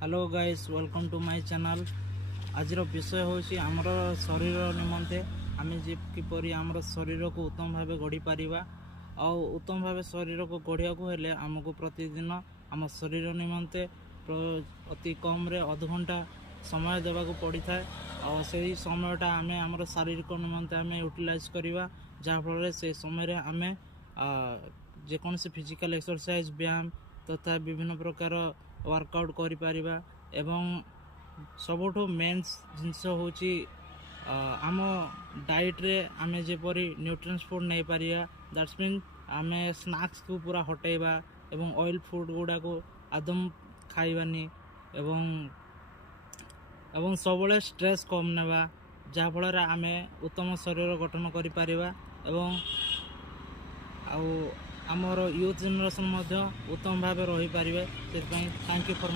Hello guys, welcome to my channel. आज विषय हूँ आमर शरीर निमंते आम किपरि आमर शरीर को उत्तम भाव गढ़ी पारिबा। और उत्तम भाव शरीर को गढ़िया को हेले आमको प्रतिदिन आम शरीर निमंते अति कम रे अध घंटा समय देवाक पड़ी था। और से समयटा आम आमर शारीरिक निमंते आम यूटिलाइज करवा, जहाँफल से समय आम जेकोसी फिजिकल एक्सरसाइज व्यायाम तथा विभिन्न प्रकार वर्कआउट करिपारिबा। एवं सबुठु मेन जिनस होची आम डाइट रे आमे जेपरी न्यूट्रिएंट्स फूड नहीं पारिया, दैट्स मीन आमे स्नैक्स को पूरा हटेबा एवं ऑयल फूड गुडा को आदम खाइबानी एवं सबले स्ट्रेस कम नेबा, जहाँफल आमे उत्तम शरीर गठन करिपारिबा। एवं आमर यूथ जेनरेशन उत्तम भाव रही पारे। Thank you for